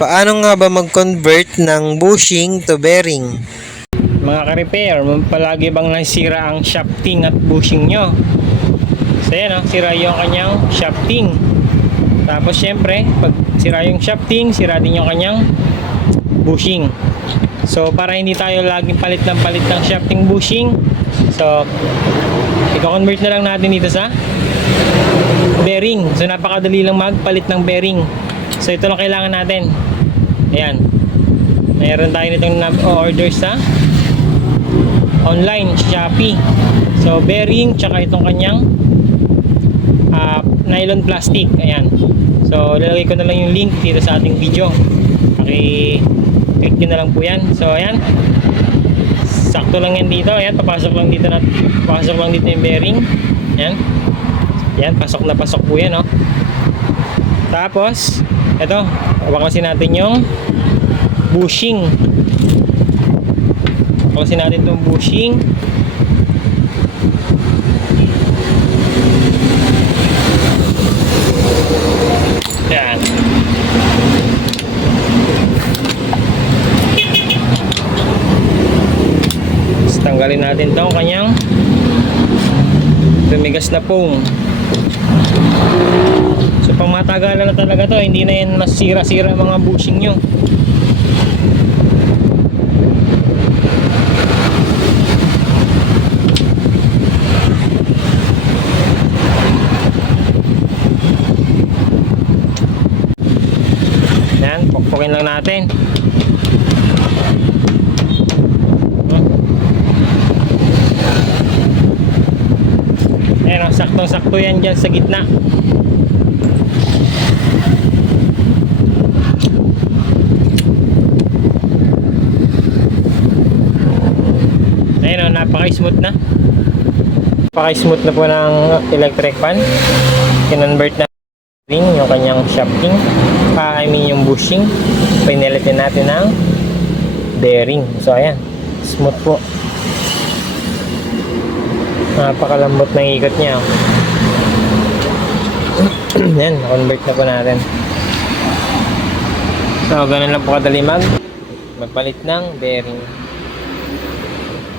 Paano nga ba mag-convert ng bushing to bearing? Mga ka-repair, palagi bang nasira ang shafting at bushing nyo? So yan, sira yung kanyang shafting. Tapos syempre, pag sira yung shafting, sira din yung kanyang bushing. So para hindi tayo laging palit ng shafting bushing, so i-convert na lang natin dito sa bearing. So napakadali lang magpalit ng bearing. So ito lang kailangan natin. Ayan, mayroon tayo nitong order sa online Shopee. So bearing tsaka itong kanyang nylon plastic. Ayan, so lalagay ko na lang yung link dito sa ating video. Click nyo na lang po yan. So ayan, sakto lang yan dito. Ayan, papasok lang dito yung bearing. Ayan, yan, pasok na pasok po yan, Tapos ito, bakasin natin yung bushing. Bakasin natin itong bushing. Yan. Tapos tanggalin natin itong kanyang tumigas na foam. So pang matagalan na talaga to, hindi na yan masira-sira mga bushing nyo. Yan, pukpukin lang natin. Ayan, saktong-sakto yan dyan sa gitna. Ayan, napaka-smooth na. Napaka-smooth na po ng electric fan. Kinonvert na yung kanyang shafting. Yung bushing. Pinilitin natin ng bearing. So ayan, smooth po. Napakalambot ng ikot niya. Yan, convert na po natin. So ganun lang po kadali magpalit ng bearing.